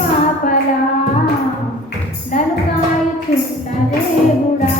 పాపలా నన్ను కాయుచున్న దేవుడా